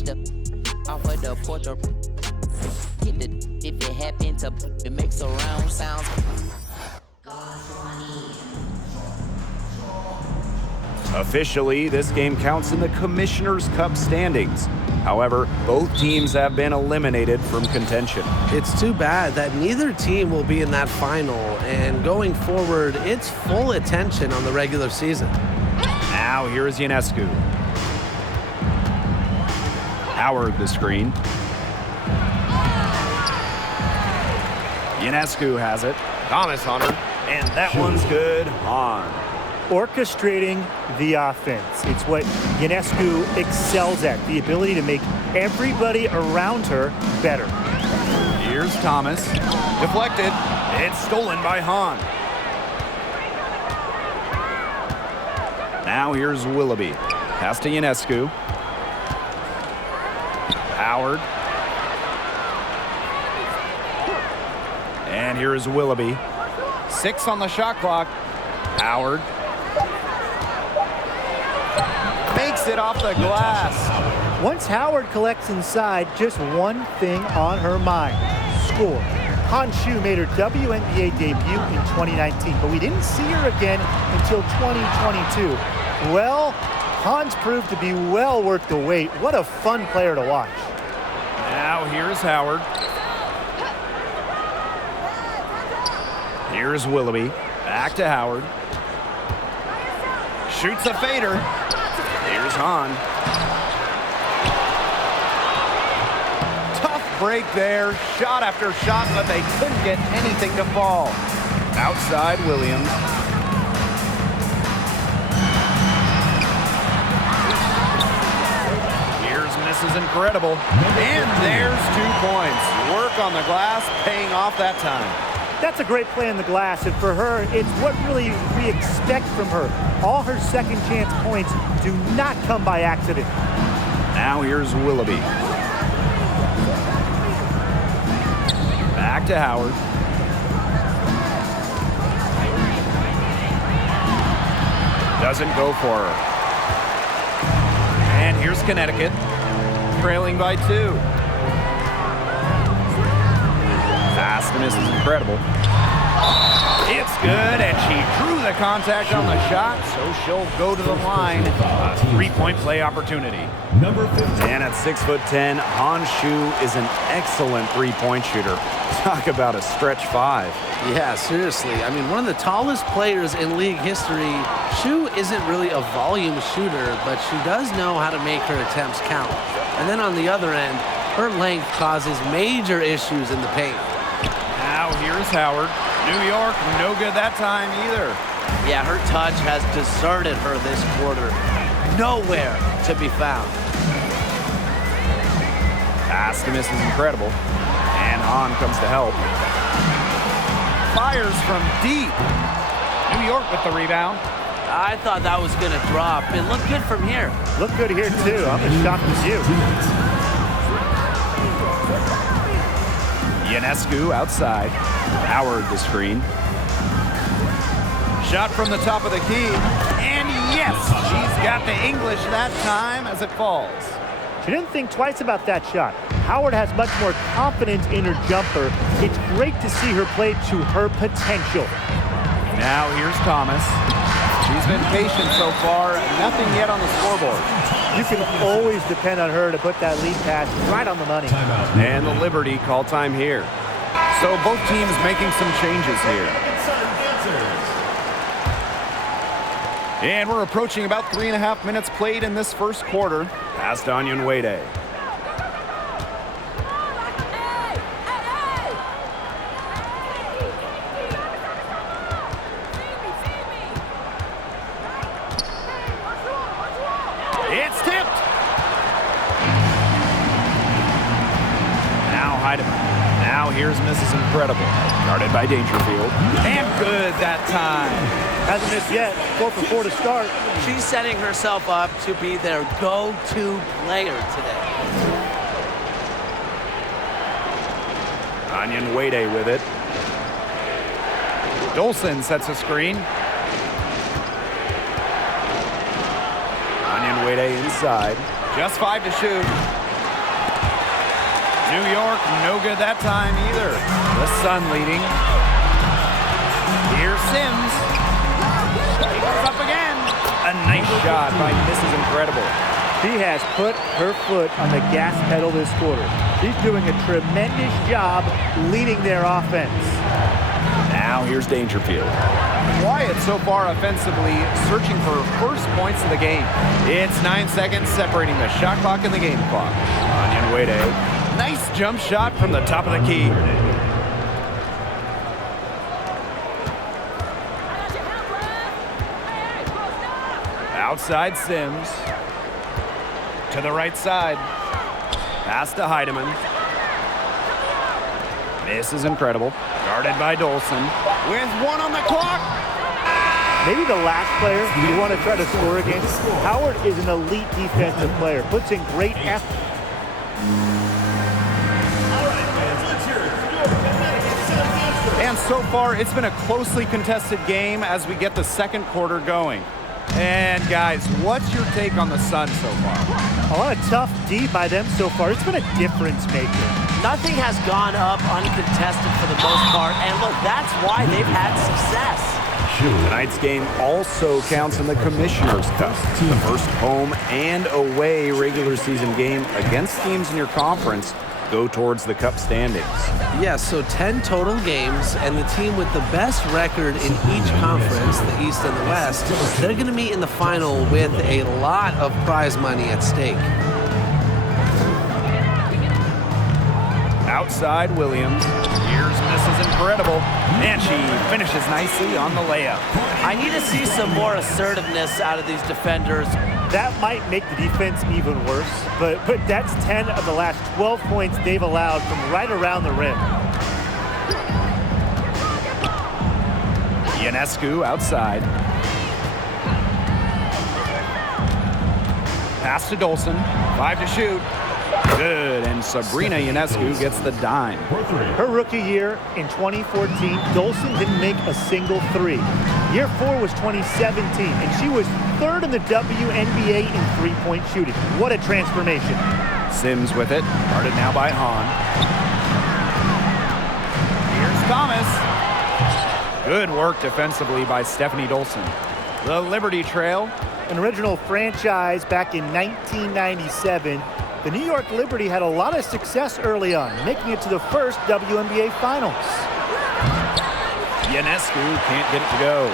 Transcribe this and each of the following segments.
Watch the off of the porch or hit the if it happen to it makes a round sound. Officially, this game counts in the Commissioner's Cup standings. However, both teams have been eliminated from contention. It's too bad that neither team will be in that final, and going forward, it's full attention on the regular season. Now here's Ionescu. Howard the screen. Ionescu has it. Thomas on her. And that one's good. On. Orchestrating the offense. It's what Ionescu excels at, the ability to make everybody around her better. Here's Thomas. Deflected. It's stolen by Hahn. Now here's Willoughby. Pass to Ionescu. Howard. And here's Willoughby. 6 on the shot clock. Howard. Makes it off the glass. Once Howard collects inside, just one thing on her mind: score. Han Shu made her WNBA debut in 2019, but we didn't see her again until 2022. Well, Han's proved to be well worth the wait. What a fun player to watch. Now here's Howard. Here's Willoughby. Back to Howard. Shoots a fader. Here's Hahn. Tough break there. Shot after shot, but they couldn't get anything to fall. Outside Williams. Here's Mrs. Incredible. And there's 2 points. Work on the glass, paying off that time. That's a great play in the glass, and for her, it's what really we expect from her. All her second chance points do not come by accident. Now here's Willoughby. Back to Howard. Doesn't go for her. And here's Connecticut, trailing by 2. Pass to Mrs. Incredible. It's good, and she drew the contact on the shot, so she'll go to the line. A 3-point play opportunity. Number 15. And at 6'10", Han Shu is an excellent 3-point shooter. Talk about a stretch 5. Yeah, seriously. I mean, one of the tallest players in league history. Shu isn't really a volume shooter, but she does know how to make her attempts count. And then on the other end, her length causes major issues in the paint. Now here's Howard. New York, no good that time either. Yeah, her touch has deserted her this quarter. Nowhere to be found. Pass to Mrs. Incredible. And Hahn comes to help. Fires from deep. New York with the rebound. I thought that was going to drop. It looked good from here. Look good here, too. I'm as shocked as you. Ionescu outside. Howard the screen. Shot from the top of the key. And yes, she's got the English that time as it falls. She didn't think twice about that shot. Howard has much more confidence in her jumper. It's great to see her play to her potential. Now here's Thomas. She's been patient so far. Nothing yet on the scoreboard. You can always depend on her to put that lead pass right on the money. And the Liberty call time here. So both teams making some changes here. And we're approaching about 3.5 minutes played in this first quarter. Pass to Napjcyd. It's tipped. Now here's Mrs. Incredible. Guarded by Dangerfield. And good that time. Hasn't missed yet. 4 for 4 to start. She's setting herself up to be their go-to player today. Napjcyd with it. Dolson sets a screen. Napjcyd inside. Just 5 to shoot. New York, no good that time either. The Sun leading. Here's Sims. He goes up again. A nice shot by Mrs. Incredible. She has put her foot on the gas pedal this quarter. She's doing a tremendous job leading their offense. Now here's Dangerfield. Quiet so far offensively, searching for first points of the game. It's 9 seconds separating the shot clock and the game clock. Onion Wade. Nice jump shot from the top of the key. Outside Sims. To the right side. Pass to Heidemann. This is Incredible. Guarded by Dolson. With 1 on the clock. Maybe the last player you want to try to score against. Howard is an elite defensive player. Puts in great effort. And so far, it's been a closely contested game as we get the second quarter going. And guys, what's your take on the Sun so far? A lot of tough D by them so far. It's been a difference maker. Nothing has gone up uncontested for the most part, and look, that's why they've had success. Tonight's game also counts in the Commissioner's Cup, the first home and away regular season game against teams in your conference go towards the Cup standings. Yes, so 10 total games, and the team with the best record in each conference, the East and the West, they're going to meet in the final with a lot of prize money at stake. Outside Williams. Here's Mrs. Incredible. And she finishes nicely on the layup. I need to see some more assertiveness out of these defenders. That might make the defense even worse, but that's 10 of the last 12 points they've allowed from right around the rim. Ionescu outside. Pass to Dolson. 5 to shoot. Good, and Sabrina Ionescu gets the dime. Her rookie year in 2014, Dolson didn't make a single three. Year 4 was 2017, and she was 3rd in the WNBA in three-point shooting. What a transformation. Sims with it, guarded now by Hahn. Here's Thomas. Good work defensively by Stephanie Dolson. The Liberty Trail. An original franchise back in 1997, the New York Liberty had a lot of success early on, making it to the first WNBA Finals. Ionescu can't get it to go.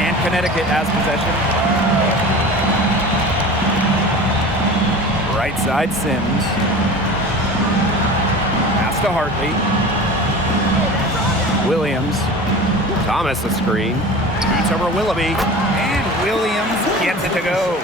And Connecticut has possession. Right side Sims. Pass to Hartley. Williams. Thomas a screen. Beats over Willoughby. And Williams gets it to go.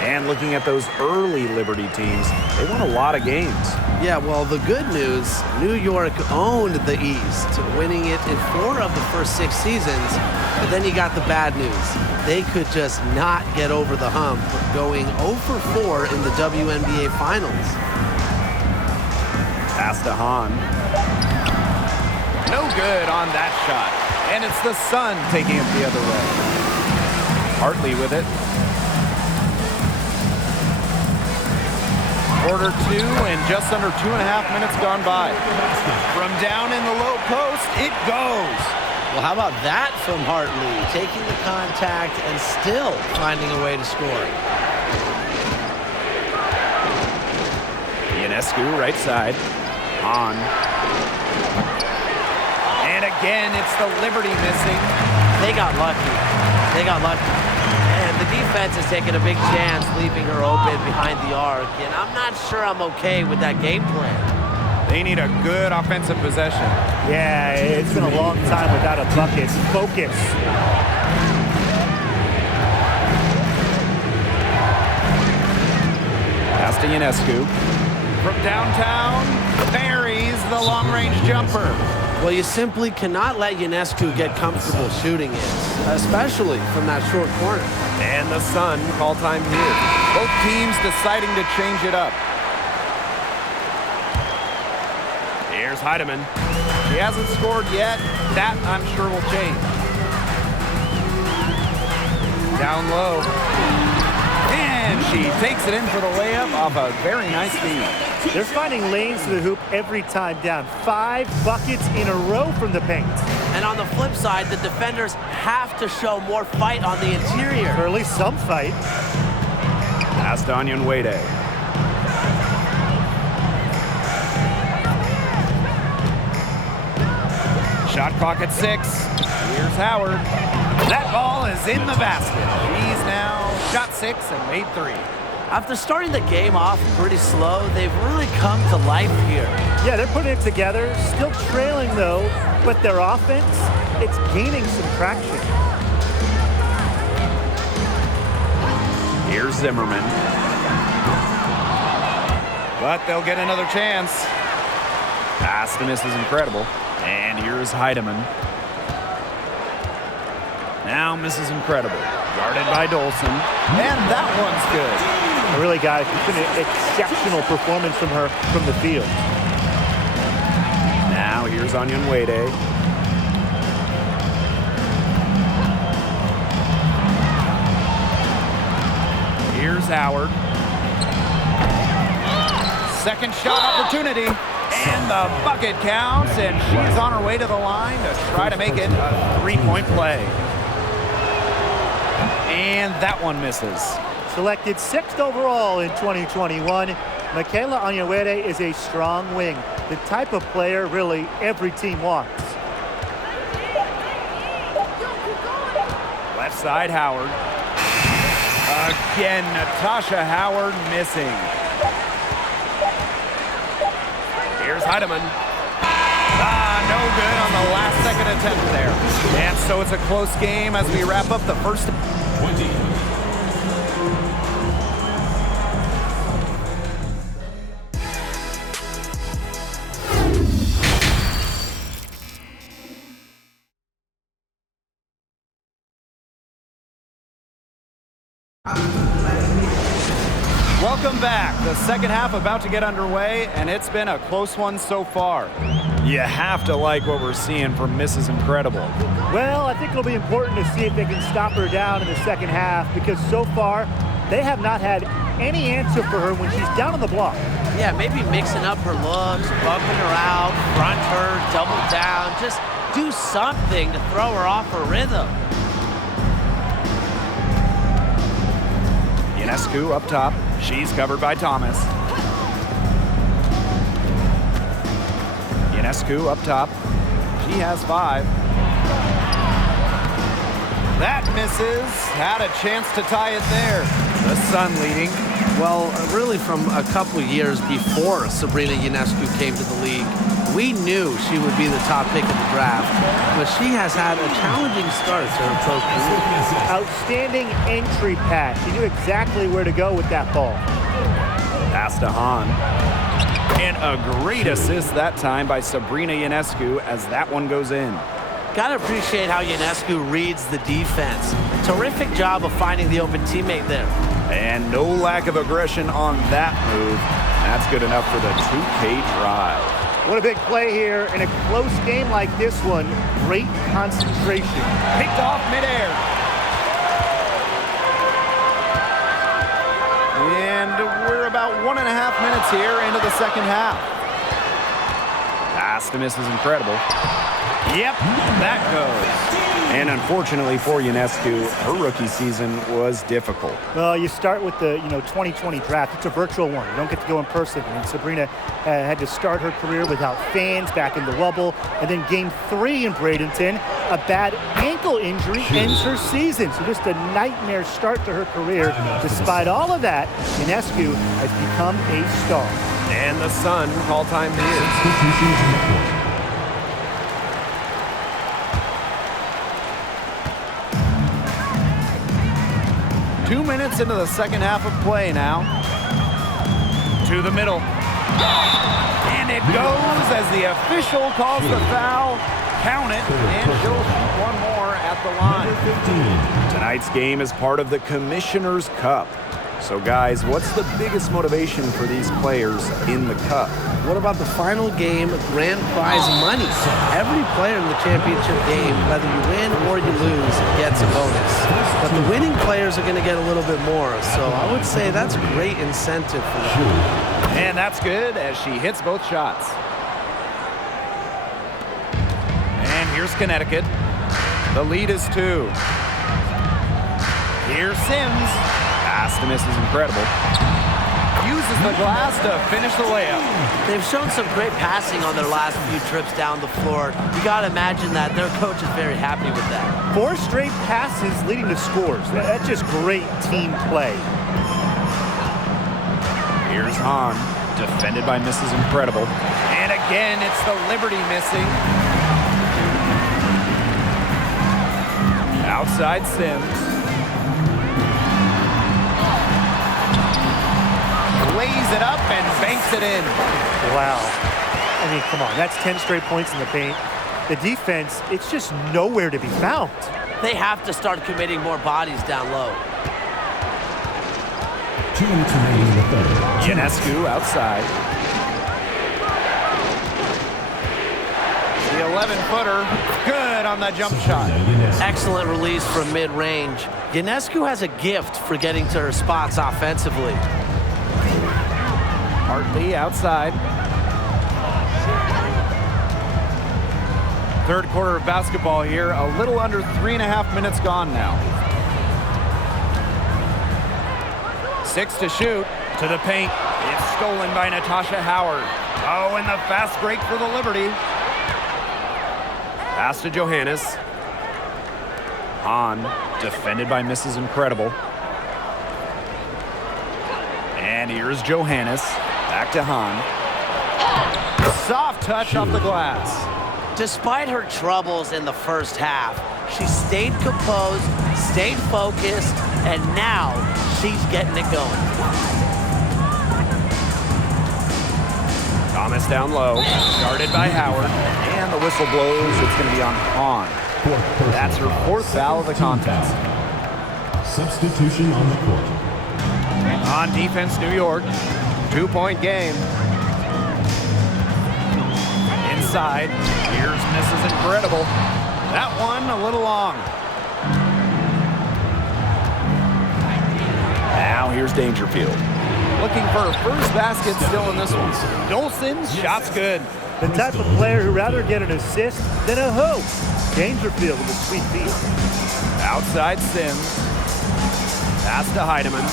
And looking at those early Liberty teams, they won a lot of games. Yeah, well, the good news, New York owned the East, winning it in 4 of the first 6 seasons. But then you got the bad news. They could just not get over the hump, going 0 for 4 in the WNBA Finals. Pass to Hahn. No good on that shot. And it's the Sun taking it the other way. Hartley with it. Quarter 2 and just under 2.5 minutes gone by. From down in the low post, it goes. Well, how about that from Hartley? Taking the contact and still finding a way to score. Ionescu, right side. On. And again, it's the Liberty missing. They got lucky. They got lucky. And the defense is taking a big chance, leaving her open behind the arc. And I'm not sure I'm okay with that game plan. They need a good offensive possession. Yeah, it's been a long time without a bucket. Focus. Pass to Ionescu. From downtown, buries the long-range jumper. Well, you simply cannot let Ionescu get comfortable shooting it, especially from that short corner. And the Sun call time here. Both teams deciding to change it up. Here's Heidemann. She hasn't scored yet. That, I'm sure, will change. Down low. And And she takes it in for the layup off a very nice feed. They're finding lanes to the hoop every time down. 5 buckets in a row from the paint. And on the flip side, the defenders have to show more fight on the interior. Or at least some fight. Pass to Napjcyd. Shot clock at 6. Here's Howard. That ball is in the basket. She's now shot 6 and made 3. After starting the game off pretty slow, they've really come to life here. Yeah, they're putting it together. Still trailing, though, but their offense, it's gaining some traction. Here's Zimmerman. But they'll get another chance. Pass to Mrs. Incredible. And here's Heidemann. Now Mrs. Incredible. Guarded by Dolson. And that one's good. Really, guys, it's been an exceptional performance from her from the field. Now here's Napjcyd. Here's Howard. Second shot opportunity. And the bucket counts, and she's on her way to the line to try to make it a 3-point play. And that one misses. Selected 6th overall in 2021, Michaela Napjcyd is a strong wing, the type of player really every team wants. Left side, Howard. Again, Natasha Howard missing. Here's Heidemann. No good on the last second attempt there. And so it's a close game as we wrap up the first 20. Welcome back. The second half about to get underway, and it's been a close one so far. You have to like what we're seeing from Mrs. Incredible. Well, I think it'll be important to see if they can stop her down in the second half, because so far they have not had any answer for her when she's down on the block. Yeah, maybe mixing up her looks, bumping her out, front her, double down, just do something to throw her off her rhythm. Ionescu up top. She's covered by Thomas. Ionescu up top. She has 5. That misses. Had a chance to tie it there. The Sun leading. Well, really from a couple years before Sabrina Ionescu came to the league, we knew she would be the top pick of the draft, but she has had a challenging start to her pro career. Outstanding entry pass. She knew exactly where to go with that ball. Pass to Hahn. And a great assist that time by Sabrina Ionescu as that one goes in. Gotta appreciate how Ionescu reads the defense. Terrific job of finding the open teammate there. And no lack of aggression on that move. That's good enough for the 2K drive. What a big play here in a close game like this one. Great concentration. Picked off midair. And we're about 1.5 minutes here into the second half. Pass to Mrs. Incredible. Yep, that goes. And unfortunately for Ionescu, her rookie season was difficult. Well, you start with the 2020 draft. It's a virtual one. You don't get to go in person. And Sabrina had to start her career without fans back in the Wubble. And then game 3 in Bradenton, a bad ankle injury ends her season. So just a nightmare start to her career. Despite all of that, Ionescu has become a star. And the Sun all-time leaders. 2 minutes into the second half of play now. To the middle. And it goes as the official calls the foul. Count it, and she'll shoot one more at the line. Tonight's game is part of the Commissioner's Cup. So guys, what's the biggest motivation for these players in the Cup? What about the final game grand prize money? Every player in the championship game, whether you win or you lose, gets a bonus. But the winning players are going to get a little bit more. So I would say that's a great incentive for them. And that's good as she hits both shots. And here's Connecticut. The lead is 2. Here's Sims. Pass to miss is incredible. Uses the glass to finish the layup. They've shown some great passing on their last few trips down the floor. You got to imagine that their coach is very happy with that. 4 straight passes leading to scores. That's just great team play. Here's Hahn. Defended by Mrs. Incredible. And again, it's the Liberty missing. Outside Sims. Lays it up and banks it in. Wow. I mean, come on. That's 10 straight points in the paint. The defense, it's just nowhere to be found. They have to start committing more bodies down low. Ionescu outside. The 11-footer, good on the jump shot. Excellent release from mid-range. Ionescu has a gift for getting to her spots offensively. Hartley outside. Third quarter of basketball here. A little under 3.5 minutes gone now. 6 to shoot. To the paint. It's stolen by Natasha Howard. Oh, and the fast break for the Liberty. Pass to Johannes. Hahn, defended by Mrs. Incredible. And here's Johannes. Back to Hahn. Soft touch off the glass. Despite her troubles in the first half, she stayed composed, stayed focused, and now she's getting it going. Thomas down low, guarded by Howard, and the whistle blows. It's going to be on Hahn. That's her 4th foul of the contest. Substitution on the court. On defense, New York. 2-point game. Inside, here's Mrs. Incredible. That one a little long. Now here's Dangerfield. Looking for her first basket still in this one. Dolson's shot's good. The type of player who'd rather get an assist than a hoop. Dangerfield with a sweet feet. Outside Sims. Pass to Heidemann.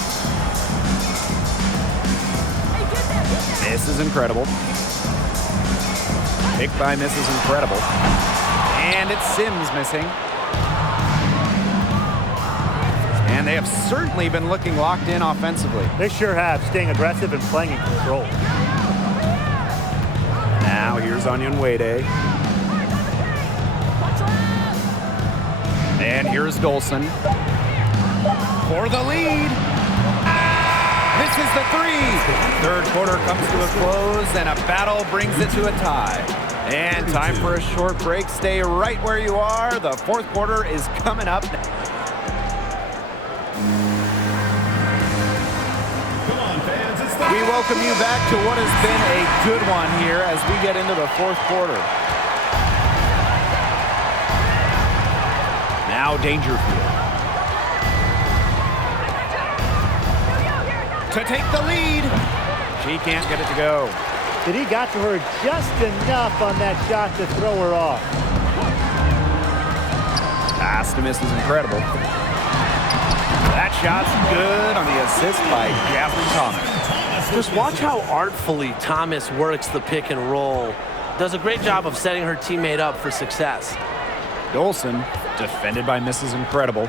This is Incredible. Picked by Mrs. Incredible. And it's Sims missing. And they have certainly been looking locked in offensively. They sure have, staying aggressive and playing in control. Now here's Onyenwede. And here's Dolson. For the lead. Misses the 3. Third quarter comes to a close, and a battle brings it to a tie. And time for a short break. Stay right where you are. The 4th quarter is coming up. We welcome you back to what has been a good one here as we get into the 4th quarter. Now Dangerfield. To take the lead. She can't get it to go. But he got to her just enough on that shot to throw her off. Pass to Mrs. Incredible. That shot's good on the assist by Catherine Thomas. Just watch how artfully Thomas works the pick and roll. Does a great job of setting her teammate up for success. Dolson, defended by Mrs. Incredible.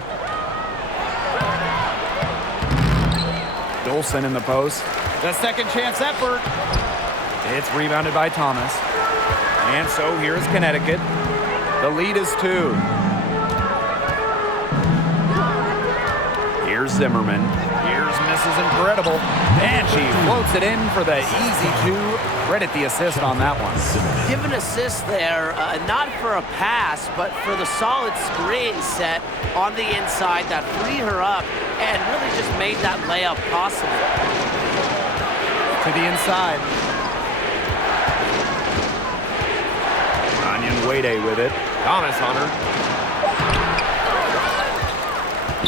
Dolson in the post. The second chance effort. It's rebounded by Thomas. And so here's Connecticut. The lead is 2. Here's Zimmerman. Here's Mrs. incredible. And she floats it in for the easy two. Credit the assist on that one. Give an assist there, not for a pass, but for the solid screen set on the inside that freed her up and really just made that layup possible. To the inside. Napjcyd with it. Thomas on her.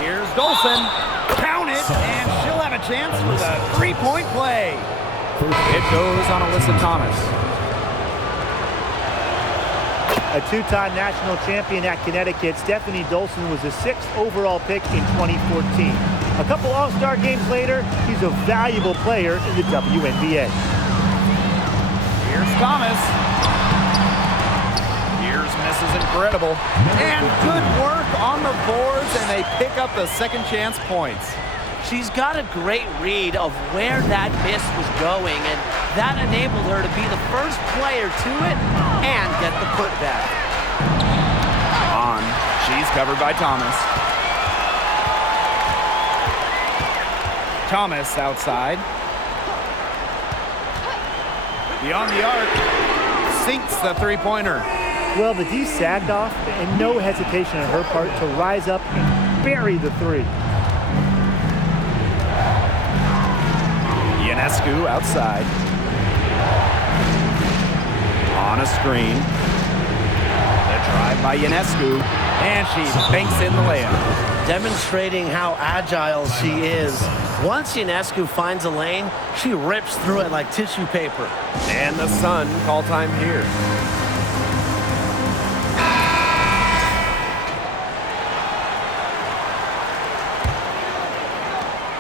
Here's Dolson. Count it, and she'll have a chance for the three-point play. It goes on Alyssa Thomas. A two-time national champion at Connecticut, Stephanie Dolson was the 6th overall pick in 2014. A couple All-Star games later, she's a valuable player in the WNBA. Here's Thomas. Here's Mrs. Incredible. And good work on the boards, and they pick up the second chance points. She's got a great read of where that miss was going, and that enabled her to be the first player to it and get the putback. On. She's covered by Thomas. Thomas outside. Beyond the arc. Sinks the three-pointer. Well, the D sagged off, and no hesitation on her part to rise up and bury the three. Ionescu outside. On a screen. The drive by Ionescu. And she banks in the layup. Demonstrating how agile she is. Once Ionescu finds a lane, she rips through it like tissue paper. And the Sun call time here.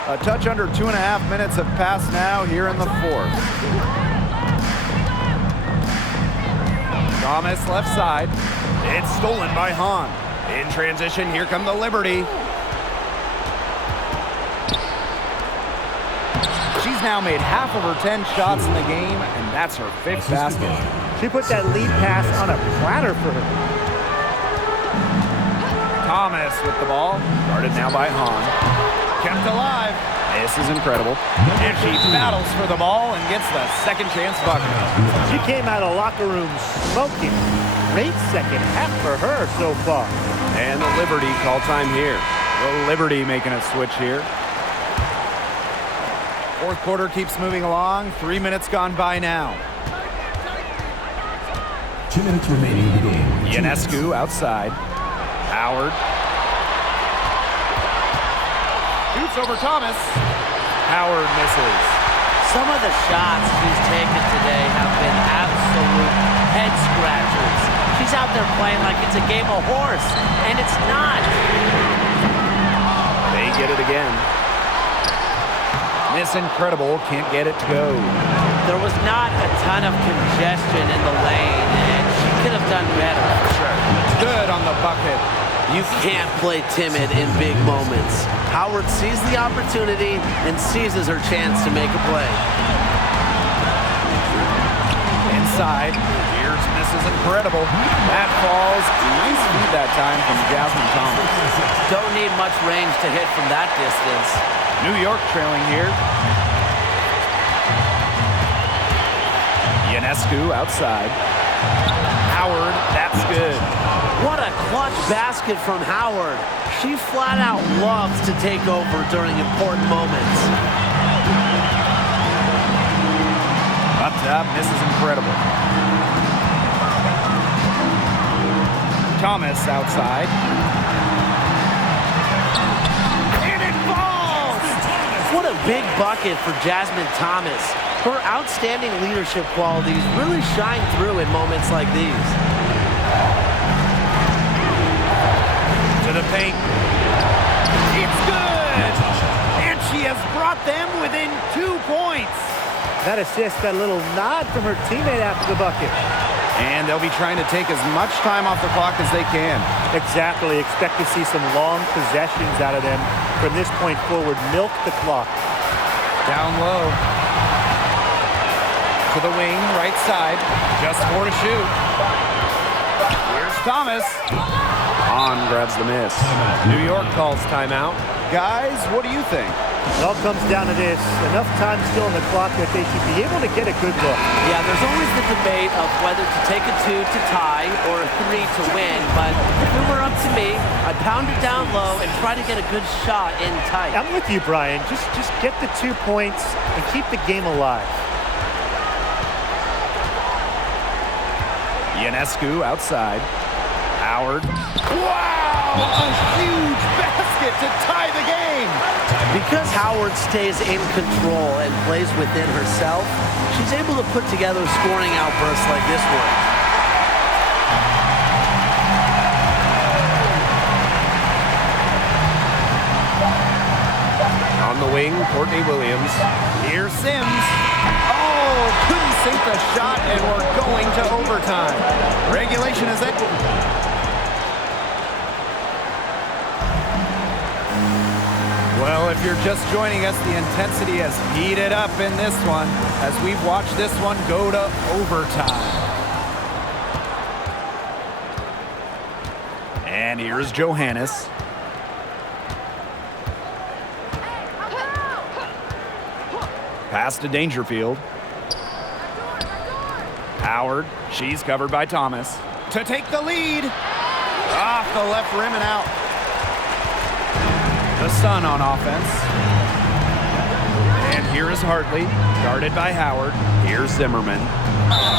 A touch under 2.5 minutes have passed now here in the fourth. Thomas left side. It's stolen by Hahn. In transition, here come the Liberty. She's now made half of her 10 shots in the game, and that's her 5th basket. She put that lead pass on a platter for her. Thomas with the ball. Guarded now by Hahn. Kept alive. This is incredible. And she battles for the ball and gets the second chance bucket. She came out of locker room smoking. Great second half for her so far. And the Liberty call time here. The Liberty making a switch here. Fourth quarter keeps moving along. 3 minutes gone by now. 2 minutes remaining in the game. Ionescu outside. Howard. Shoots over Thomas. Howard misses. Some of the shots she's taken today have been absolute head scratchers. She's out there playing like it's a game of horse, and it's not. They get it again. Miss Incredible can't get it to go. There was not a ton of congestion in the lane, and she could have done better, for sure. Good on the bucket. You can't play timid in big moments. Howard sees the opportunity and seizes her chance to make a play. Inside, here's Mrs. Incredible. That falls. Nice feed that time from Jasmine Thomas. Don't need much range to hit from that distance. New York trailing here. Ionescu outside. Howard, that's good. What a clutch basket from Howard. She flat out loves to take over during important moments. Up top, Mrs. Incredible. Thomas outside. And it falls! What a big bucket for Jasmine Thomas. Her outstanding leadership qualities really shine through in moments like these. To the paint. It's good! And she has brought them within 2 points. That assist got a little nod from her teammate after the bucket. And they'll be trying to take as much time off the clock as they can. Exactly. Expect to see some long possessions out of them from this point forward. Milk the clock. Down low. To the wing, right side. Just 4 to shoot. Here's Thomas. Hahn grabs the miss. New York calls timeout. Guys, what do you think? It all comes down to this. Enough time still in the clock that they should be able to get a good look. Yeah, there's always the debate of whether to take a 2 to tie or a 3 to win. But if it were up to me, I'd pound it down low and try to get a good shot in tight. I'm with you, Brian. Just get the 2 points and keep the game alive. Ionescu outside. Howard. Wow! A huge basket to tie the game! Because Howard stays in control and plays within herself, she's able to put together scoring outbursts like this one. On the wing, Courtney Williams. Here's Sims. Oh, couldn't sink the shot, and we're going to overtime. Regulation is at... Well, if you're just joining us, the intensity has heated up in this one as we've watched this one go to overtime. And here's Johannes. Pass to Dangerfield. Howard, she's covered by Thomas. To take the lead. Off the left rim and out. The Sun on offense. And here is Hartley, guarded by Howard. Here's Zimmerman.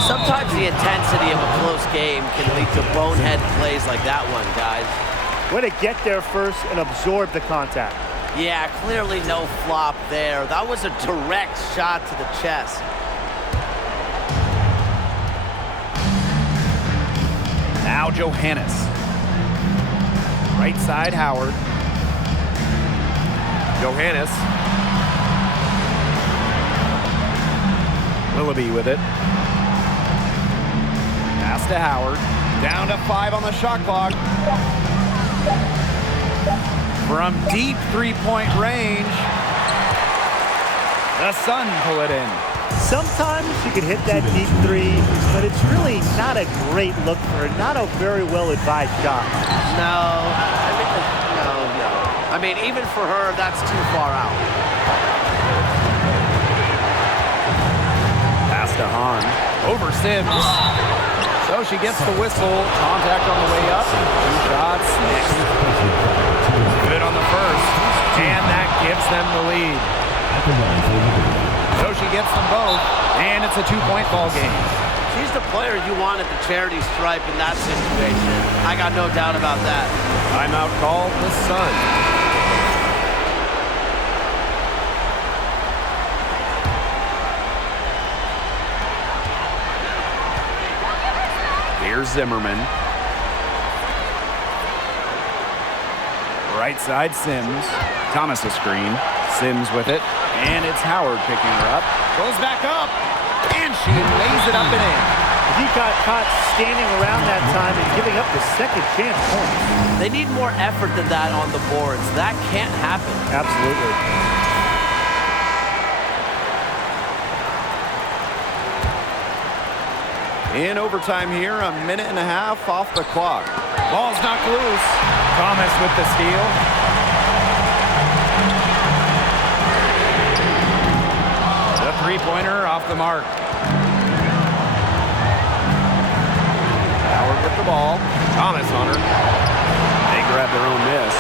Sometimes the intensity of a close game can lead to bonehead plays like that one, guys. Way to get there first and absorb the contact. Yeah, clearly no flop there. That was a direct shot to the chest. Now Johannes. Right side, Howard. Johannes. Willoughby with it. Pass to Howard. Down to 5 on the shot clock. From deep three-point range, the Sun pull it in. Sometimes you can hit that deep 3, but it's really not a great look for her. Not a very well-advised shot. No. I mean, even for her, that's too far out. Pass to Hahn. Over Sims. So she gets the whistle. Contact on the way up. 2 shots next. Good on the first. And that gives them the lead. So she gets them both. And it's a 2-point ball game. She's the player you want at the charity stripe in that situation. I got no doubt about that. Timeout called the Sun. Here's Zimmerman. Right side, Sims. Thomas a screen. Sims with it. And it's Howard picking her up. Goes back up. And she lays it up and in. He got caught standing around that time and giving up the second chance point. They need more effort than that on the boards. That can't happen. Absolutely. In overtime here, 1.5 minutes off the clock. Ball's knocked loose. Thomas with the steal. The three-pointer off the mark. Howard with the ball. Thomas on her. They grab their own miss.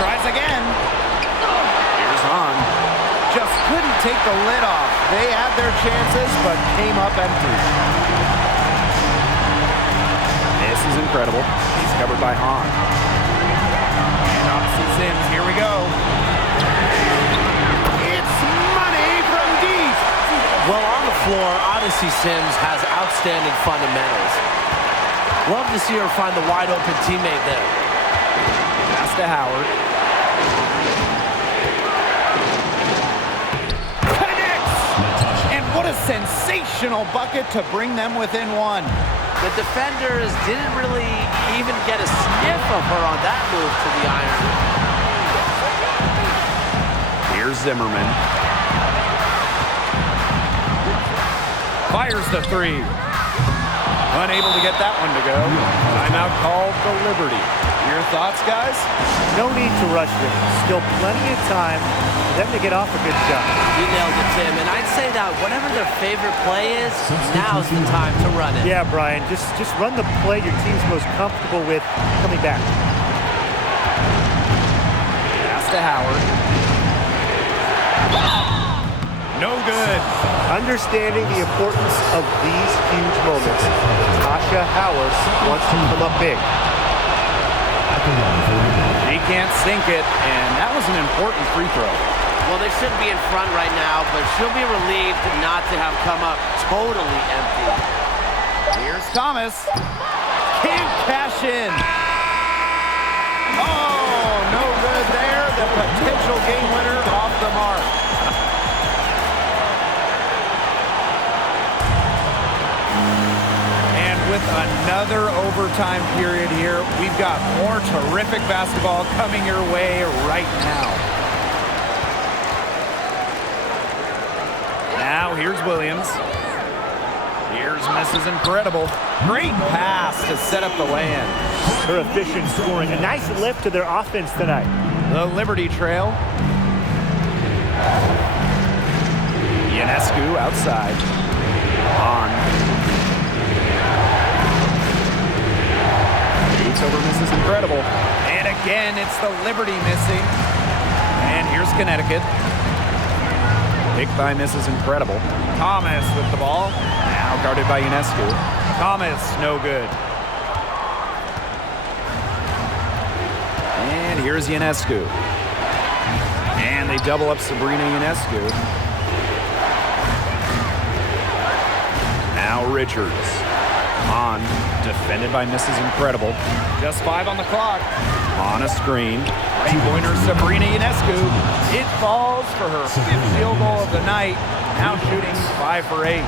Tries again. Here's Hahn. Just couldn't take the lid off. They had their chances, but came up empty. This is incredible. He's covered by Hahn. And opposite Sims. Here we go. It's money from deep. Well, on the floor, Odyssey Sims has outstanding fundamentals. Love to see her find the wide open teammate there. Pass to Howard. Connects! And what a sensational bucket to bring them within 1. The defenders didn't really even get a sniff of her on that move to the iron. Here's Zimmerman. Fires the 3. Unable to get that one to go. Timeout called the Liberty. Your thoughts, guys? No need to rush it. Still plenty of time for them to get off a good shot. You nailed it, Tim. And I'd say that whatever their favorite play is, now's the time to run it. Yeah, Brian, just run the play your team's most comfortable with coming back. Pass to Howard. No good. Understanding the importance of these huge moments, Tasha Howard wants to come up big. He can't sink it, and that was an important free throw. Well, they should be in front right now, but she'll be relieved not to have come up totally empty. Here's Thomas. Can't cash in. Oh, no good there. The potential game winner off the mark. With another overtime period here, we've got more terrific basketball coming your way right now. Now here's Williams. Here's Mrs. Incredible. Great pass to set up the lay-in. Her efficient scoring, a nice lift to their offense tonight. The Liberty Trail. Ionescu outside. On. Over Mrs. Incredible. And again, it's the Liberty missing. And here's Connecticut. Picked by Mrs. Incredible. Thomas with the ball. Now guarded by Ionescu. Thomas, no good. And here's Ionescu. And they double up Sabrina Ionescu. Now Richards. On, defended by Mrs. Incredible. Just 5 on the clock. On a screen. Three-pointer Sabrina Ionescu. It falls for her 5th field goal of the night. Now shooting 5 for 8.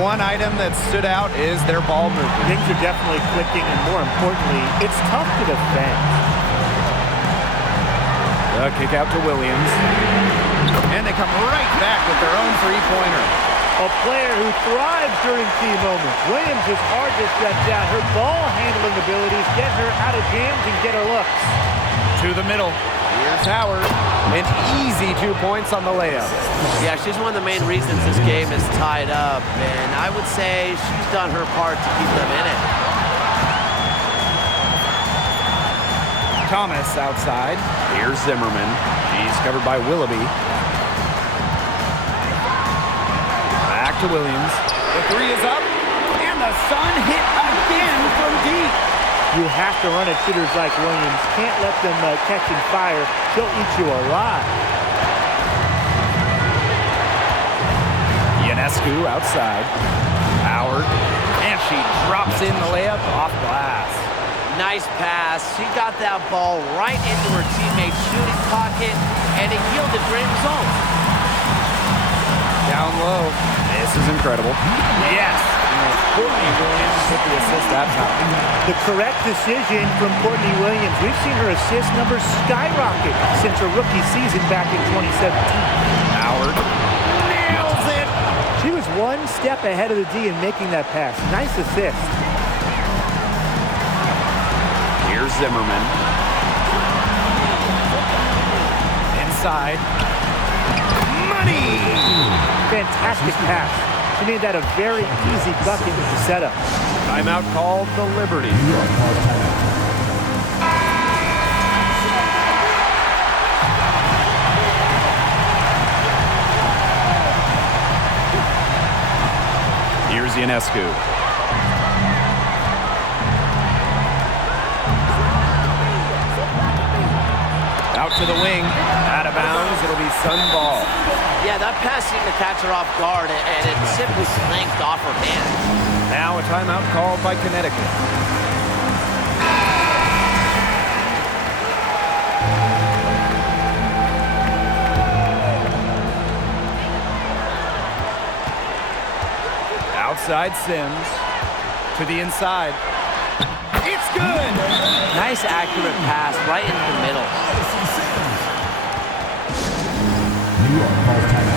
One item that stood out is their ball movement. Things are definitely clicking, and more importantly, it's tough to defend. The kick out to Williams. And they come right back with their own three-pointer. A player who thrives during key moments. Williams is hard to shut down. Her ball handling abilities get her out of jams and get her looks. To the middle. Here's Howard. An easy 2 points on the layup. Yeah, she's one of the main reasons this game is tied up. And I would say she's done her part to keep them in it. Thomas outside. Here's Zimmerman. She's covered by Willoughby. To Williams. The three is up, and the Sun hit again from deep. You have to run at shooters like Williams. Can't let them catch and fire. She'll eat you alive. Ionescu outside. Howard, and she drops in the layup off glass. Nice pass. She got that ball right into her teammate's shooting pocket, and it yielded great results. Down low. This is incredible. Yes! Courtney Williams with the assist that time. The correct decision from Courtney Williams. We've seen her assist numbers skyrocket since her rookie season back in 2017. Howard nails it! She was one step ahead of the D in making that pass. Nice assist. Here's Zimmerman. Inside. Money! Fantastic pass. She made that a very easy bucket with the setup. Timeout called the Liberty. Here's Ionescu. Out to the wing. Out of bounds. It'll be Sun ball. Yeah, that pass seemed to catch her off guard, and it simply slanked off her hand. Now a timeout called by Connecticut. Outside Sims. To the inside. It's good! Nice accurate pass right into the middle. New York calls timeout.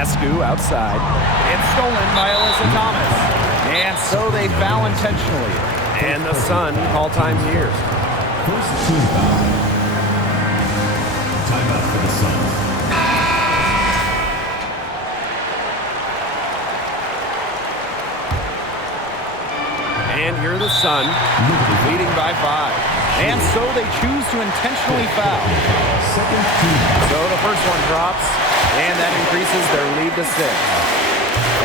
Ionescu outside. It's stolen by Alyssa Thomas. And so they foul intentionally. And the Sun call time here. First team foul. Timeout for the Suns. And here are the Sun, leading by 5. And so they choose to intentionally foul. Second team foul. So the first one drops, and that increases their lead to 6.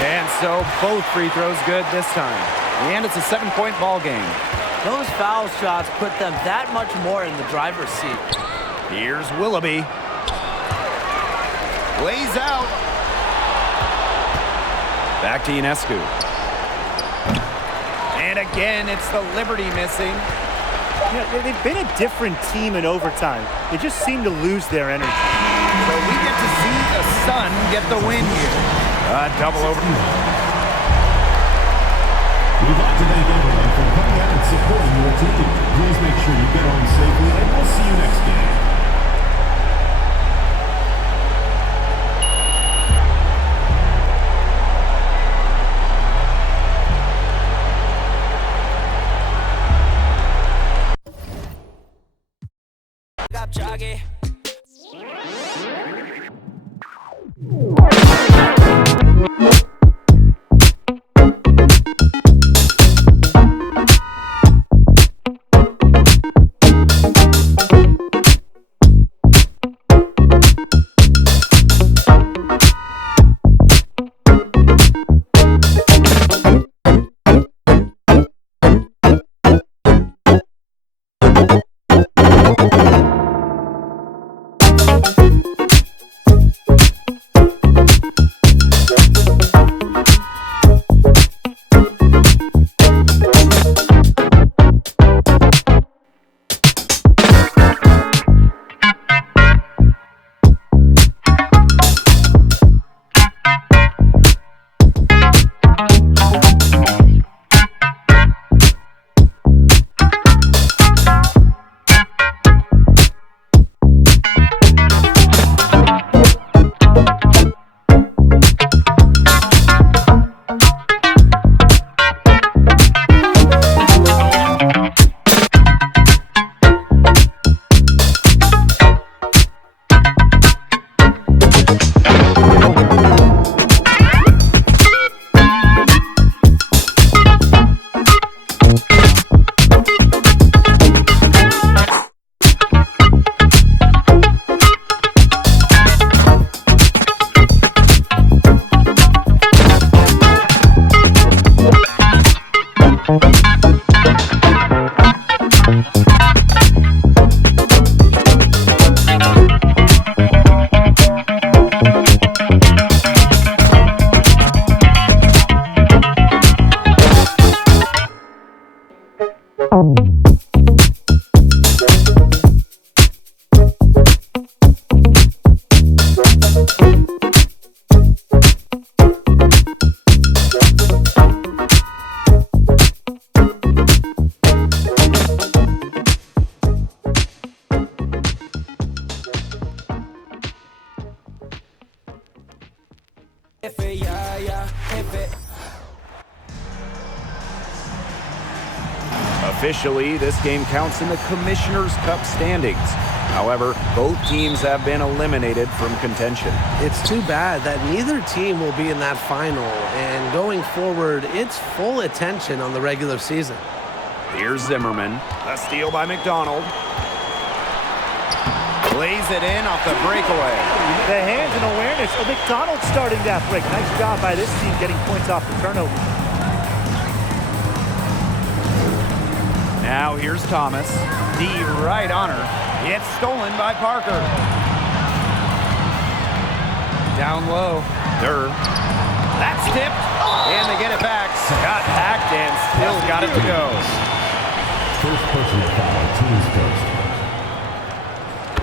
And so both free throws good this time. And it's a 7-point ball game. Those foul shots put them that much more in the driver's seat. Here's Willoughby. Lays out. Back to Ionescu. And again, it's the Liberty missing. You know, they've been a different team in overtime. They just seem to lose their energy. So we get to see the Sun get the win here. Double over. We'd like to thank everyone for coming out and supporting your team. Please make sure you get home safely, and we'll see you next game. Napjcyd. Officially, this game counts in the Commissioner's Cup standings. However, both teams have been eliminated from contention. It's too bad that neither team will be in that final, and going forward, it's full attention on the regular season. Here's Zimmerman. A steal by McDonald. Lays it in off the breakaway. The hands and awareness of McDonald starting that break. Nice job by this team getting points off the turnover. Now here's Thomas. D right on her. It's stolen by Parker. Down low. Durr. That's tipped. And they get it back. Got hacked and still got it to go. First personal foul, teams first.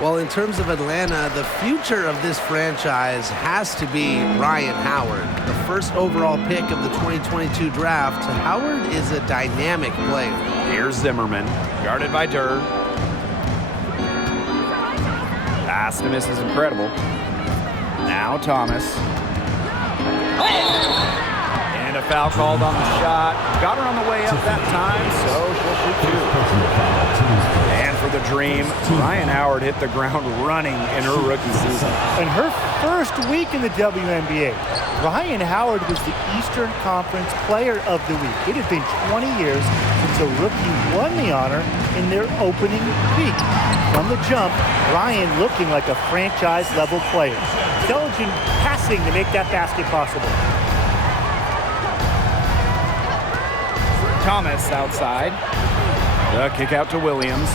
Well, in terms of Atlanta, the future of this franchise has to be Ryan Howard, the first overall pick of the 2022 draft. Howard is a dynamic player. Here's Zimmerman, guarded by Durr. Pass to miss is incredible. Now Thomas. And a foul called on the shot. Got her on the way up that time, so she'll shoot 2. And for the Dream, Ryan Howard hit the ground running in her rookie season. In her first week in the WNBA, Ryan Howard was the Eastern Conference Player of the Week. It had been 20 years since a rookie won the honor in their opening week. From the jump, Ryan looking like a franchise-level player. Intelligent passing to make that basket possible. Thomas outside. The kick out to Williams.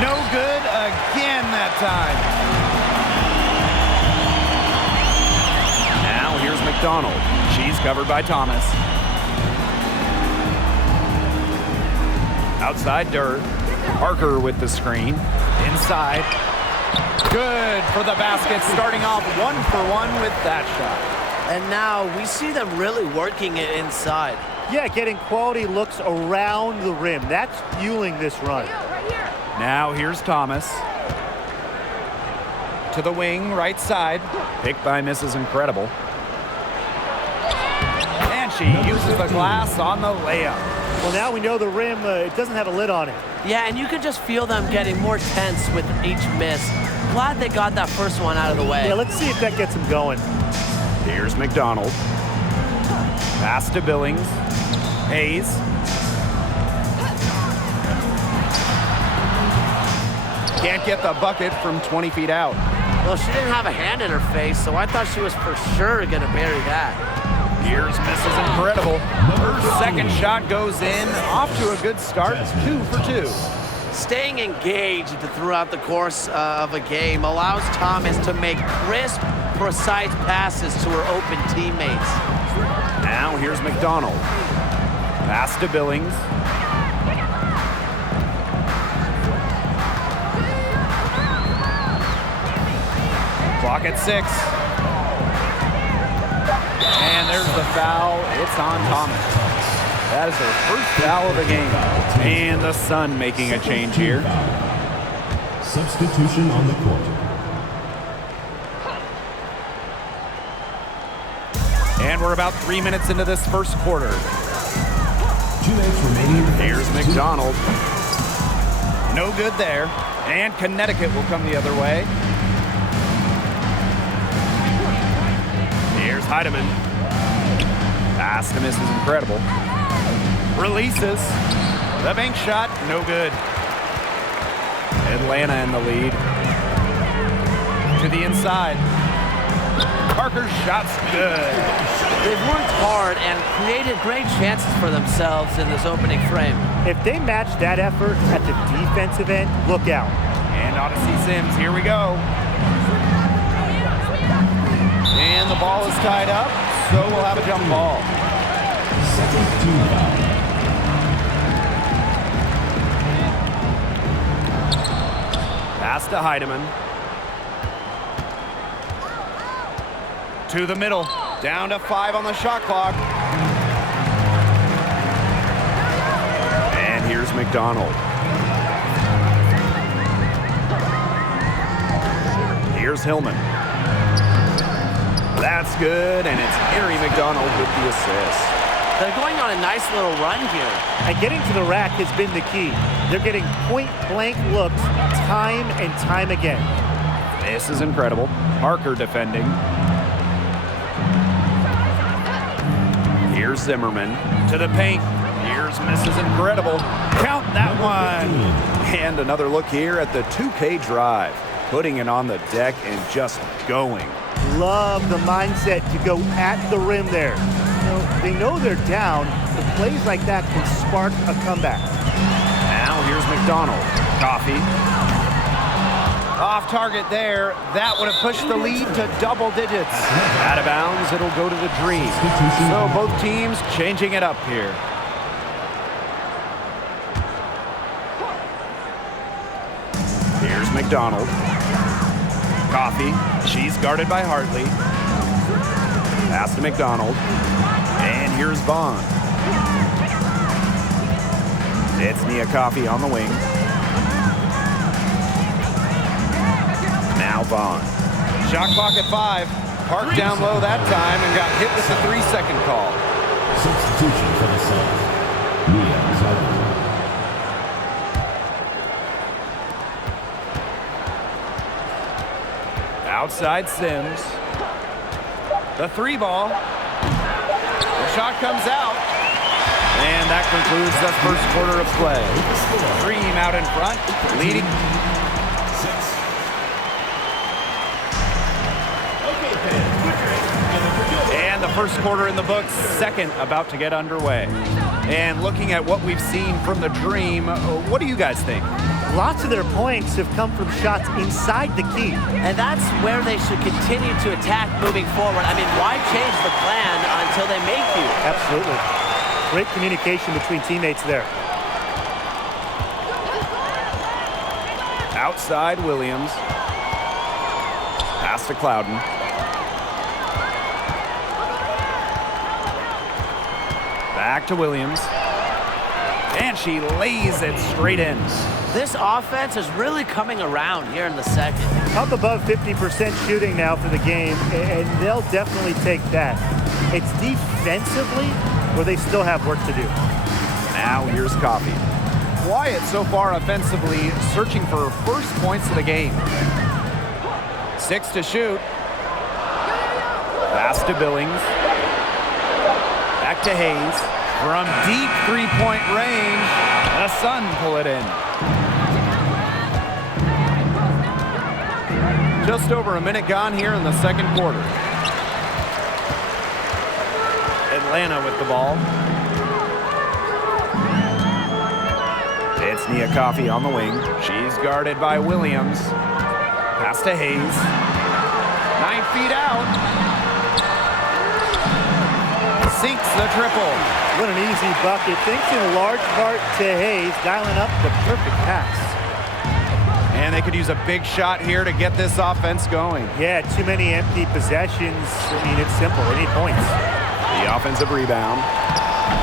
No good again that time. Now here's McDonald. She's covered by Thomas. Outside Durr. Parker with the screen. Inside. Good for the basket, starting off 1 for 1 with that shot. And now we see them really working it inside. Yeah, getting quality looks around the rim. That's fueling this run. Now here's Thomas. To the wing, right side. Picked by Mrs. Incredible. And she uses the glass on the layup. Well, now we know the rim, it doesn't have a lid on it. Yeah, and you could just feel them getting more tense with each miss. Glad they got that first one out of the way. Yeah, let's see if that gets them going. Here's McDonald. Pass to Billings. Hayes. Can't get the bucket from 20 feet out. Well, she didn't have a hand in her face, so I thought she was for sure going to bury that. Here's Mrs. Incredible. Her second shot goes in. Off to a good start. 2 for 2. Staying engaged throughout the course of a game allows Thomas to make crisp, precise passes to her open teammates. Now here's McDonald. Pass to Billings. Clock at 6. And there's the foul. It's on Thomas. That is her first foul of the game. And the Sun making a change here. Substitution on the court. And we're about 3 minutes into this first quarter. 2 minutes remaining in the first. Here's McDonald. No good there. And Connecticut will come the other way. Here's Heidemann. Pass to Mrs. Incredible. Releases. The bank shot, no good. Atlanta in the lead. To the inside. Parker's shot's good. They've worked hard and created great chances for themselves in this opening frame. If they match that effort at the defensive end, look out. And Odyssey Sims, here we go. And the ball is tied up, so we'll have a jump ball. Second team foul. Pass to Heidemann. To the middle. Down to 5 on the shot clock. And here's McDonald. Here's Hillman. That's good, and it's Harry McDonald with the assist. They're going on a nice little run here. And getting to the rack has been the key. They're getting point-blank looks time and time again. This is incredible. Parker defending. Here's Zimmerman to the paint. Here's Mrs. Incredible. Count that one. And another look here at the 2K drive. Putting it on the deck and just going. Love the mindset to go at the rim there. They know they're down, but plays like that can spark a comeback. Now here's McDonald. Coffee. Off target there. That would have pushed the lead to double digits. Out of bounds, it'll go to the Dream. So both teams changing it up here. Here's McDonald. Coffee. She's guarded by Hartley. Pass to McDonald. And here's Vaughn. It's Nia Coffee on the wing. Now Vaughn. Shot clock at 5. Parked down low that time and got hit with the 3-second call. Substitution for the sub. Napjcyd. Outside Sims. The 3 ball. The shot comes out. And that concludes the first quarter of play. Dream out in front, leading. And the first quarter in the books, second about to get underway. And looking at what we've seen from the Dream, what do you guys think? Lots of their points have come from shots inside the key. And that's where they should continue to attack moving forward. I mean, why change the plan until they make you? Absolutely. Great communication between teammates there. Outside Williams. Pass to Clouden. Back to Williams. And she lays it straight in. This offense is really coming around here in the second. Up above 50% shooting now for the game, and they'll definitely take that. It's defensively where they still have work to do. Now here's Coffee. Wyatt so far offensively searching for first points of the game. 6 to shoot. Pass to Billings. Back to Hayes. From deep three-point range, the Sun pull it in. Just over a minute gone here in the second quarter. Atlanta with the ball. It's Nia Coffey on the wing. She's guarded by Williams. Pass to Hayes. 9 feet out. Sinks the triple. What an easy bucket. Thanks in large part to Hayes dialing up the perfect pass. And they could use a big shot here to get this offense going. Yeah, too many empty possessions. I mean, it's simple. They need points. The offensive rebound.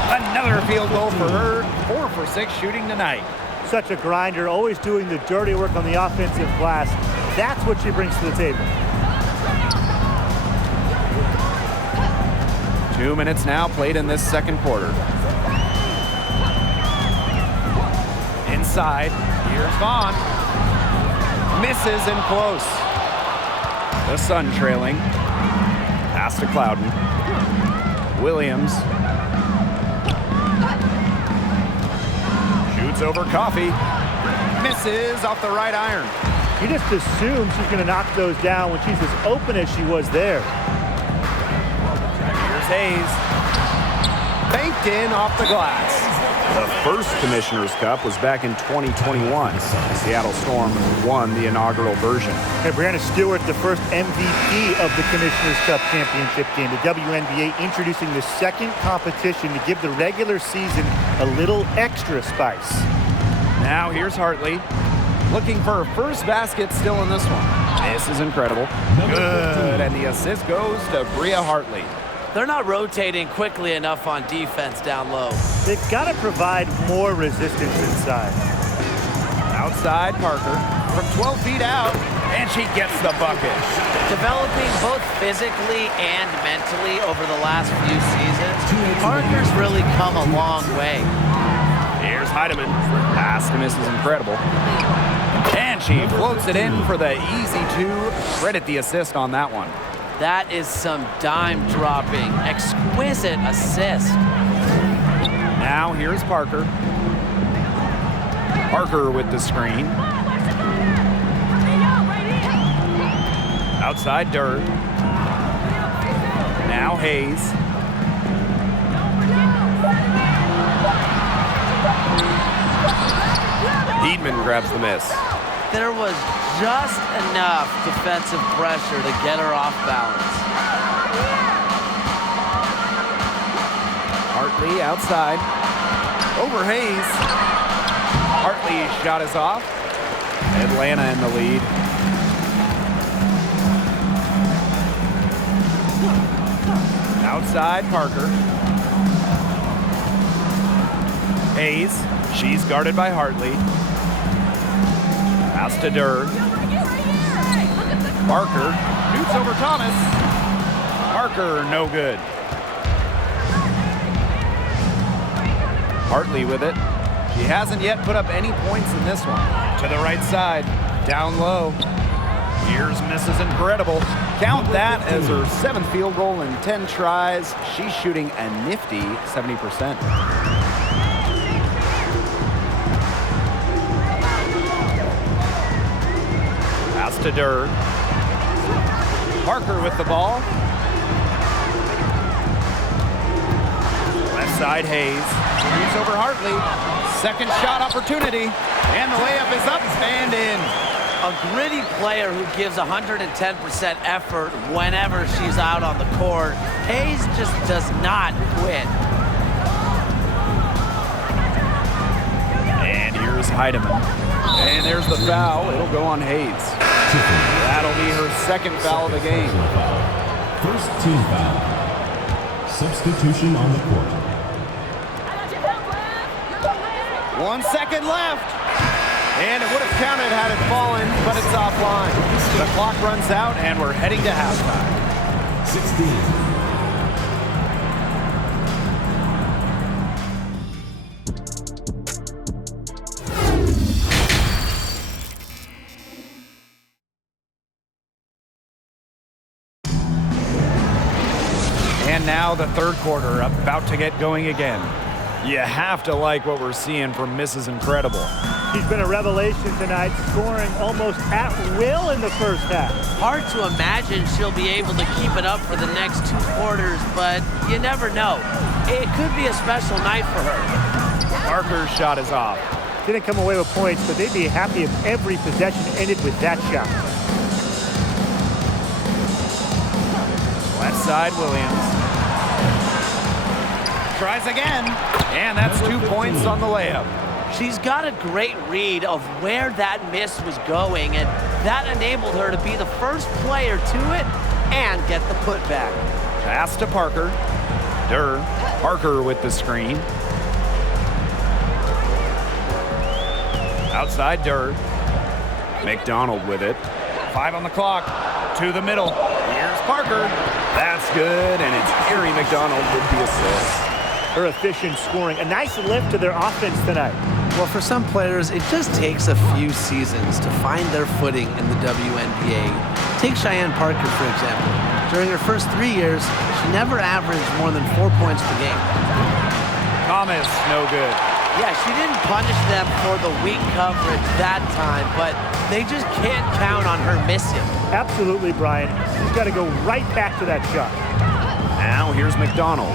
Another field goal for her. 4 for 6 shooting tonight. Such a grinder, always doing the dirty work on the offensive glass. That's what she brings to the table. 2 minutes now played in this second quarter. Inside, here's Vaughn. Misses and close. The Sun trailing. Pass to Clouden. Williams. Shoots over Coffey. Misses off the right iron. You just assume she's going to knock those down when she's as open as she was there. Hayes banked in off the glass. The first Commissioner's Cup was back in 2021. The Seattle Storm won the inaugural version. Hey, Brianna Stewart, the first MVP of the Commissioner's Cup championship game. The WNBA introducing the second competition to give the regular season a little extra spice. Now here's Hartley. Looking for her first basket still in this one. This is incredible. Good, and the assist goes to Bria Hartley. They're not rotating quickly enough on defense down low. They've got to provide more resistance inside. Outside Parker from 12 feet out, and she gets the bucket. Developing both physically and mentally over the last few seasons, Parker's really come a long way. Here's Heidemann. Pass to miss is incredible. And she floats it in for the easy 2. Credit the assist on that one. That is some dime-dropping, exquisite assist. Now here's Parker. Parker with the screen. Outside Durr. Now Hayes. Heedman grabs the miss. There was just enough defensive pressure to get her off balance. Hartley outside. Over Hayes. Hartley's shot is off. Atlanta in the lead. Outside Parker. Hayes. She's guarded by Hartley. Pass to Durr. Parker shoots over Thomas. Parker, no good. Hartley with it. She hasn't yet put up any points in this one. To the right side, down low. Here's Mrs. Incredible. Count that as her 7th field goal in 10 tries. She's shooting a nifty 70%. Pass to Durr. Parker with the ball. Left side, Hayes. Shoots over Hartley. Second shot opportunity. And the layup is up and in. A gritty player who gives 110% effort whenever she's out on the court. Hayes just does not quit. And here's Heidemann. And there's the foul. It'll go on Hayes. That'll be her 2nd foul of the game. First team foul. Substitution on the court. 1 second left. And it would have counted had it fallen, but it's offline. The clock runs out, and we're heading to halftime. 16. And now the 3rd quarter, about to get going again. You have to like what we're seeing from Mrs. Incredible. She's been a revelation tonight, scoring almost at will in the first half. Hard to imagine she'll be able to keep it up for the next 2 quarters, but you never know. It could be a special night for her. Parker's shot is off. Didn't come away with points, but they'd be happy if every possession ended with that shot. Left side, Williams. Tries again, and that's 2 points on the layup. She's got a great read of where that miss was going, and that enabled her to be the first player to it and get the putback. Pass to Parker. Durr. Parker with the screen. Outside Durr. McDonald with it. 5 on the clock. To the middle. Here's Parker. That's good, and it's Harry McDonald with the assist. Her efficient scoring. A nice lift to their offense tonight. Well, for some players, it just takes a few seasons to find their footing in the WNBA. Take Cheyenne Parker, for example. During her first 3 years, she never averaged more than 4 points per game. Thomas, no good. Yeah, she didn't punish them for the weak coverage that time, but they just can't count on her missing. Absolutely, Brian. She's got to go right back to that shot. Now here's McDonald.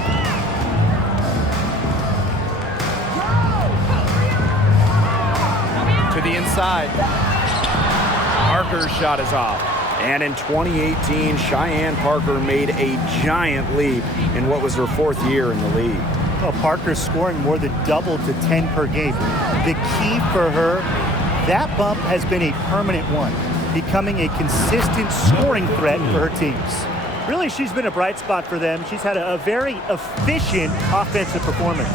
To the inside. Parker's shot is off. And in 2018, Cheyenne Parker made a giant leap in what was her 4th year in the league. Well, Parker's scoring more than double to 10 per game. The key for her, that bump has been a permanent one, becoming a consistent scoring threat for her teams. Really, she's been a bright spot for them. She's had a very efficient offensive performance.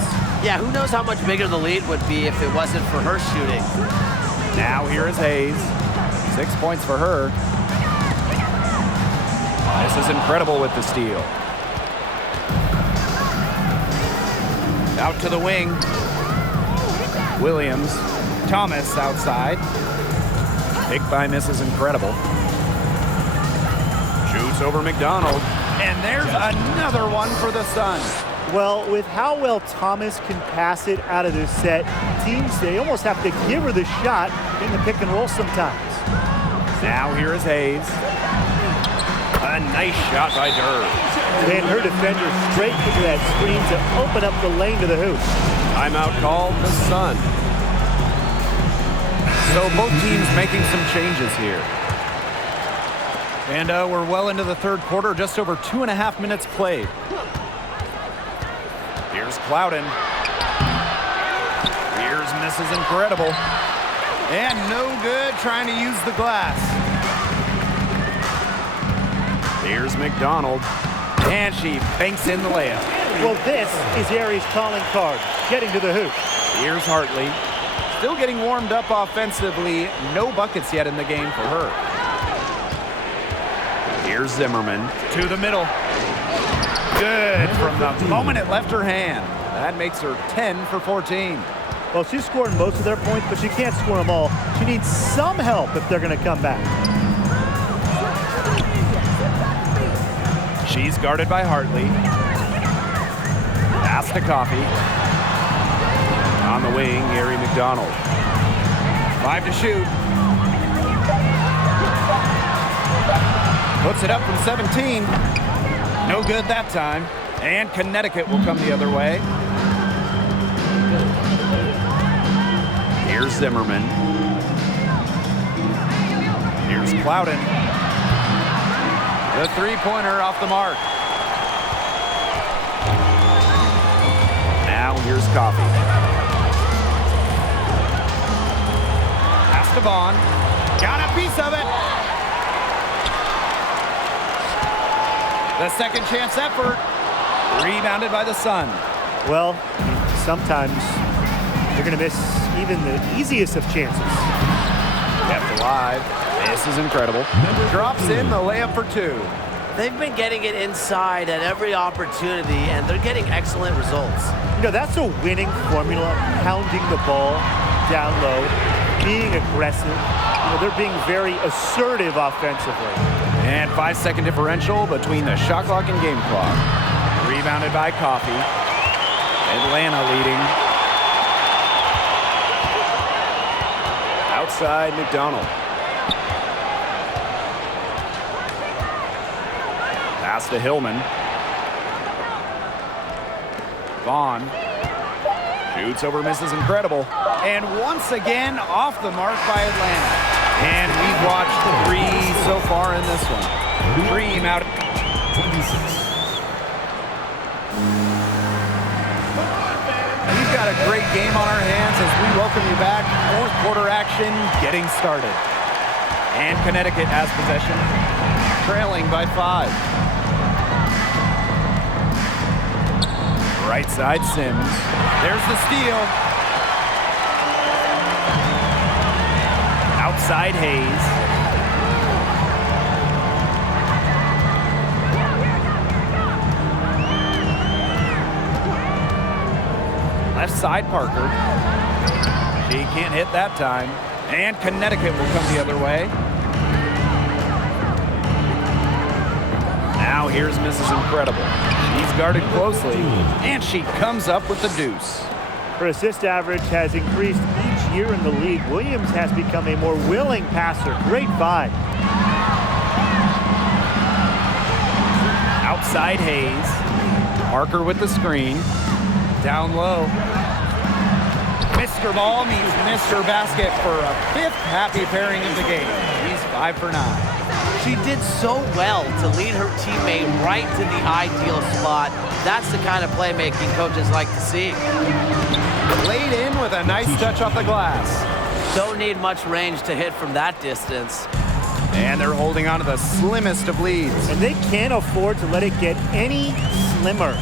Yeah, who knows how much bigger the lead would be if it wasn't for her shooting. Now here is Hayes. 6 points for her. This is Incredible with the steal. Out to the wing. Williams. Thomas outside. Picked by Mrs. Incredible. Shoots over McDonald. And there's another one for the Suns. Well, with how well Thomas can pass it out of this set, teams, they almost have to give her the shot in the pick and roll sometimes. Now here is Hayes. A nice shot by Durr. And her defender straight into that screen to open up the lane to the hoop. Timeout called the Sun. So both teams making some changes here. And we're well into the 3rd quarter, just over 2.5 minutes played. Here's Clouden. Here's Mrs. Incredible. And no good trying to use the glass. Here's McDonald. And she banks in the layup. Well, this is Aries' calling card, getting to the hoop. Here's Hartley. Still getting warmed up offensively. No buckets yet in the game for her. Here's Zimmerman to the middle. Good from the moment it left her hand. That makes her 10 for 14. Well, she's scored most of their points, but she can't score them all. She needs some help if they're going to come back. She's guarded by Hartley. Pass to Coffey. On the wing, Gary McDonald. 5 to shoot. Puts it up from 17. No good that time. And Connecticut will come the other way. Here's Zimmerman. Here's Clouden. The three-pointer off the mark. Now here's Coffey. Pass to Vaughn. Got a piece of it. The second chance effort. Rebounded by the Sun. Well, sometimes they're going to miss even the easiest of chances. Kept alive. This is incredible. Drops in the layup for 2. They've been getting it inside at every opportunity, and they're getting excellent results. You know, that's a winning formula, pounding the ball down low, being aggressive. You know, they're being very assertive offensively. And 5-second differential between the shot clock and game clock. Rebounded by Coffey. Atlanta leading. Outside McDonald. Pass to Hillman. Vaughn. Shoots over, misses, incredible. And once again, off the mark by Atlanta. And we've watched 3 so far in this one. Dream out. 26. We've got a great game on our hands as we welcome you back. Fourth quarter action getting started. And Connecticut has possession, trailing by 5. Right side, Sims. There's the steal. Outside, Hayes. Left side, Parker. She can't hit that time. And Connecticut will come the other way. Now here's Mrs. Incredible. She's guarded closely, and she comes up with the deuce. Her assist average has increased each year in the league. Williams has become a more willing passer. Great vibe. Outside, Hayes. Parker with the screen. Down low. Mr. Ball meets Mr. Basket for a 5th happy pairing of the game. He's 5 for 9. She did so well to lead her teammate right to the ideal spot. That's the kind of playmaking coaches like to see. Laid in with a nice touch off the glass. Don't need much range to hit from that distance. And they're holding on to the slimmest of leads. And they can't afford to let it get any slimmer.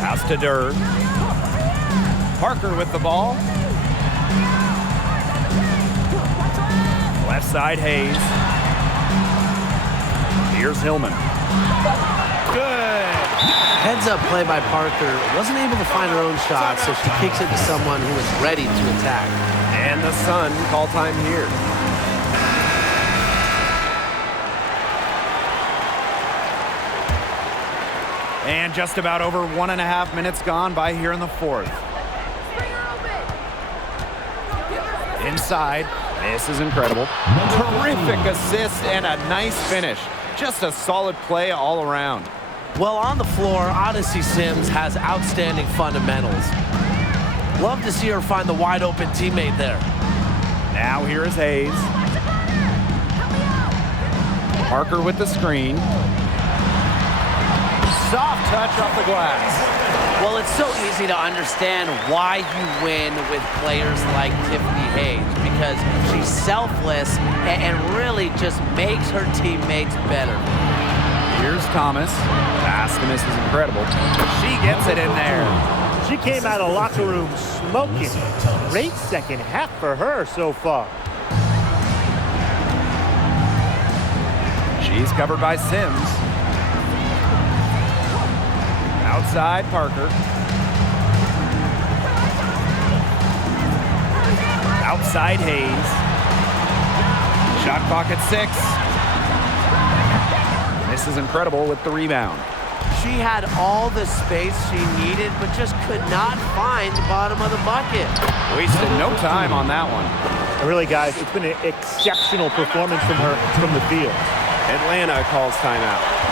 Pass to Durr. Parker with the ball. Left side, Hayes. Here's Hillman. Good. Heads up play by Parker. Wasn't able to find her own shot, so she kicks it to someone who is ready to attack. And the Sun call time here. And just about over 1.5 minutes gone by here in the 4th. Inside, this is incredible. Terrific assist and a nice finish. Just a solid play all around. Well, on the floor, Odyssey Sims has outstanding fundamentals. Love to see her find the wide open teammate there. Now here is Hayes. Parker with the screen. Soft touch off the glass. Well, it's so easy to understand why you win with players like Tiffany Hayes, because she's selfless and really just makes her teammates better. Here's Thomas. Pass to Mrs. Incredible. She gets it in there. She came out of the locker room smoking. Great second half for her so far. She She's covered by Sims. Outside Parker. Outside Hayes. Shot clock at 6. This is incredible with the rebound. She had all the space she needed, but just could not find the bottom of the bucket. Wasted no time on that one. Really, guys, it's been an exceptional performance from her from the field. Atlanta calls timeout.